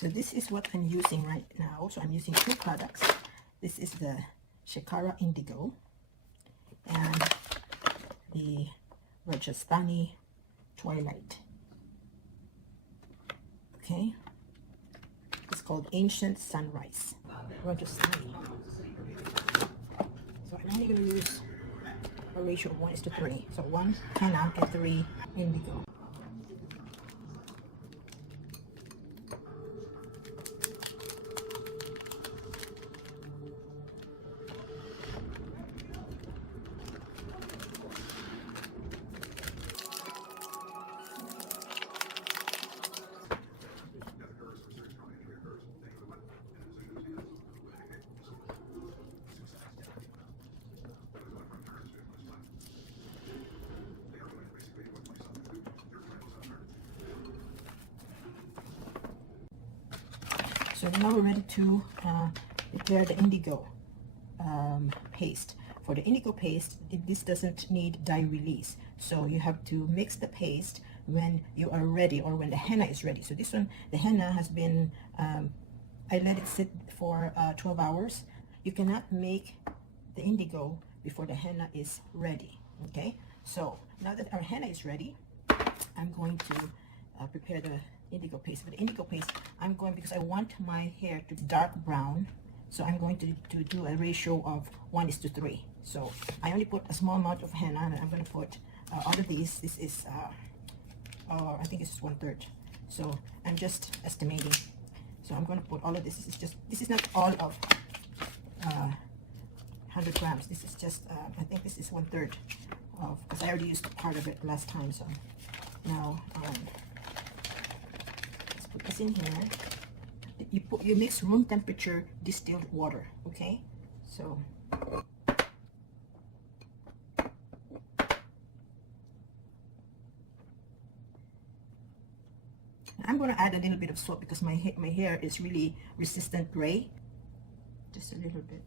So this is what I'm using right now. So I'm using two products. This is the Shikara Indigo and the Rajasthani Twilight. Okay, it's called Ancient Sunrise Rajasthani. So I'm only going to use a ratio of 1:3. So 1 henna and 3 indigo. So now we're ready to prepare the indigo paste. For the indigo paste, this doesn't need dye release. So you have to mix the paste when you are ready, or when the henna is ready. So this one, the henna has been, I let it sit for 12 hours. You cannot make the indigo before the henna is ready. Okay, so now that our henna is ready, I'm going to prepare the indigo paste. For the indigo paste, I'm going, because I want my hair to dark brown, so I'm going to do a ratio of 1:3. So I only put a small amount of henna, and I'm going to put all of these. This is I think it's 1/3. So I'm just estimating. So I'm going to put all of this. This is not all of 100 grams. This is just I think this is 1/3 of, because I already used part of it last time. So now let's put this in here. You mix room temperature distilled water. Okay, so I'm going to add a little bit of salt because my hair is really resistant gray. Just a little bit.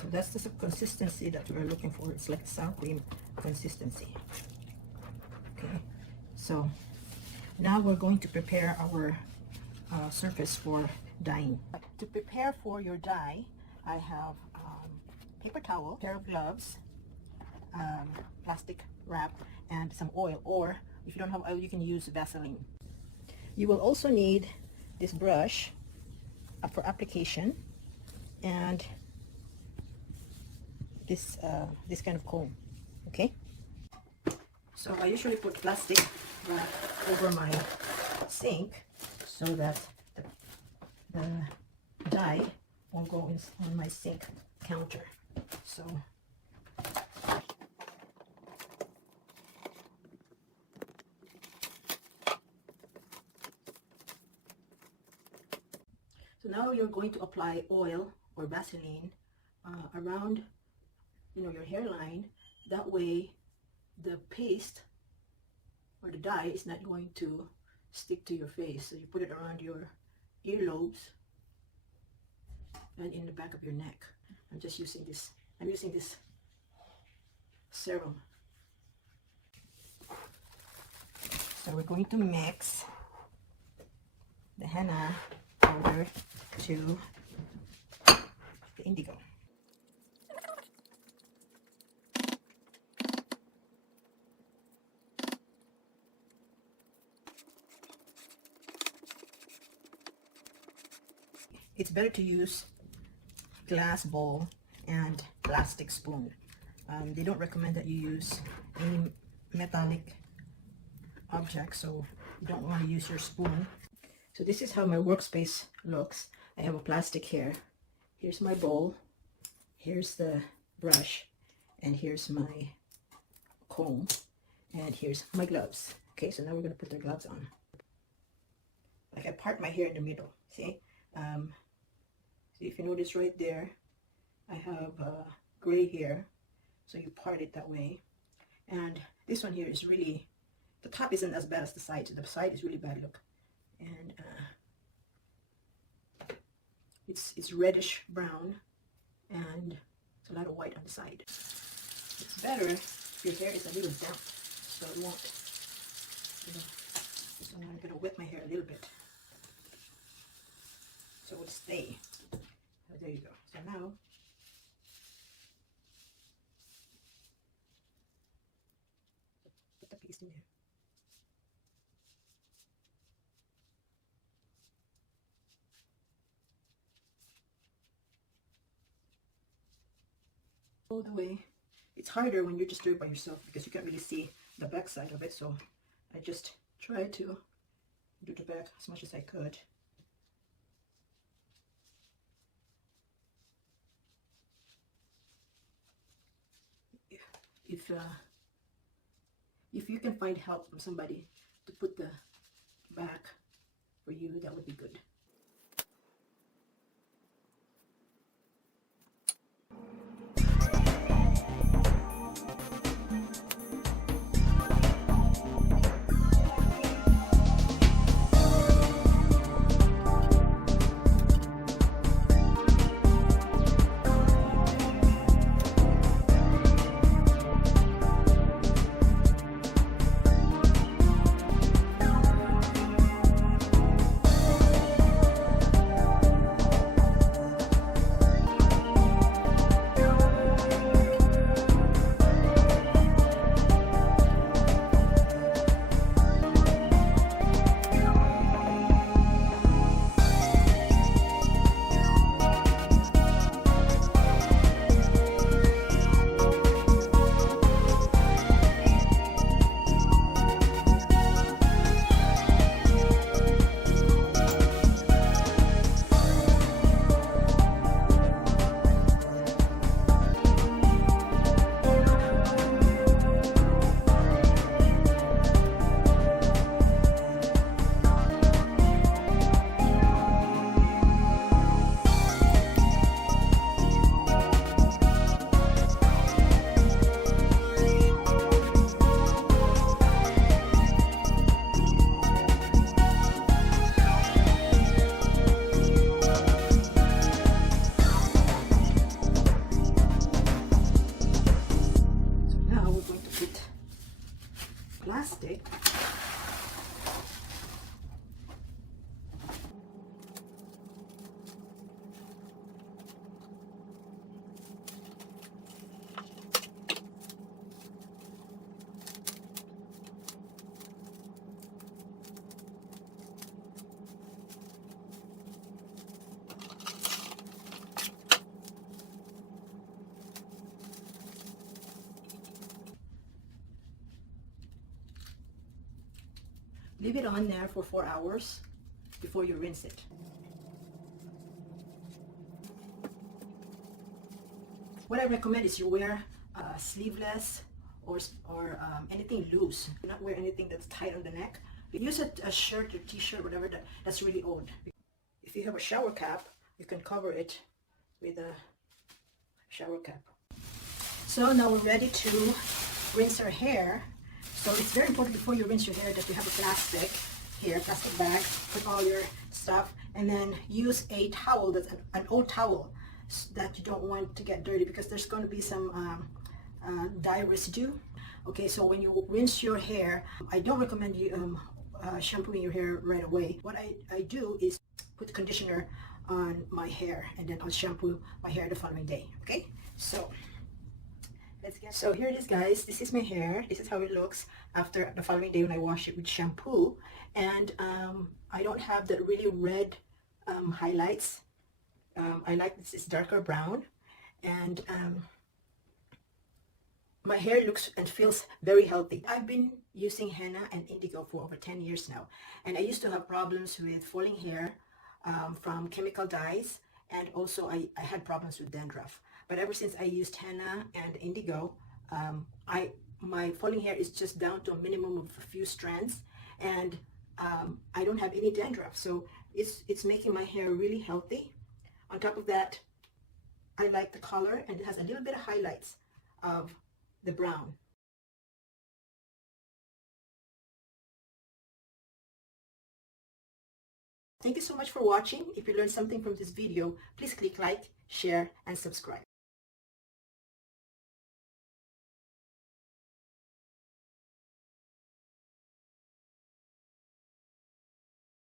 So that's the consistency that we're looking for. It's like sour cream consistency. Okay, so now we're going to prepare our surface for dyeing. To prepare for your dye, I have paper towel, pair of gloves, plastic wrap, and some oil, or if you don't have oil, you can use Vaseline. You will also need this brush for application, and this kind of comb. Okay, so I usually put plastic wrap over my sink so that the dye won't go on my sink counter. So now you're going to apply oil or Vaseline around, your hairline. That way the paste or the dye is not going to stick to your face. So you put it around your earlobes and in the back of your neck. I'm using this serum. So we're going to mix the henna powder to the indigo. It's better to use glass bowl and plastic spoon. They don't recommend that you use any metallic object, so you don't want to use your spoon. So this is how my workspace looks. I have a plastic here. Here's my bowl, here's the brush, and here's my comb, and here's my gloves. Okay, so now we're going to put the gloves on. Like I part my hair in the middle, see? So if you notice right there, I have gray hair, so you part it that way. And this one here is really, the top isn't as bad as the side. So the side is really bad, look. And it's reddish brown, and it's a lot of white on the side. It's better if your hair is a little damp, so it won't, so now I'm going to wet my hair a little bit so it'll stay. Oh, there you go. So now put the paste in there. All the way. It's harder when you're just doing it by yourself because you can't really see the back side of it, so I just tried to do the back as much as I could. If you can find help from somebody to put the back for you, that would be good. Plastic. Leave it on there for 4 hours before you rinse it. What I recommend is you wear sleeveless or anything loose. Do not wear anything that's tight on the neck. Use a shirt or t-shirt, whatever, that's really old. If you have a shower cap, you can cover it with a shower cap. So now we're ready to rinse our hair. So it's very important before you rinse your hair that you have a plastic bag, put all your stuff, and then use a towel, that's an old towel that you don't want to get dirty because there's going to be some dye residue. Okay, so when you rinse your hair, I don't recommend you shampooing your hair right away. What I do is put conditioner on my hair and then I'll shampoo my hair the following day. Okay, so so here it is, guys. This is my hair. This is how it looks after the following day when I wash it with shampoo. And I don't have the really red highlights. I like this darker brown. And my hair looks and feels very healthy. I've been using henna and indigo for over 10 years now. And I used to have problems with falling hair from chemical dyes. And also I had problems with dandruff. But ever since I used henna and indigo, my falling hair is just down to a minimum of a few strands, and I don't have any dandruff. So it's making my hair really healthy. On top of that, I like the color, and it has a little bit of highlights of the brown. Thank you so much for watching. If you learned something from this video, please click like, share, and subscribe.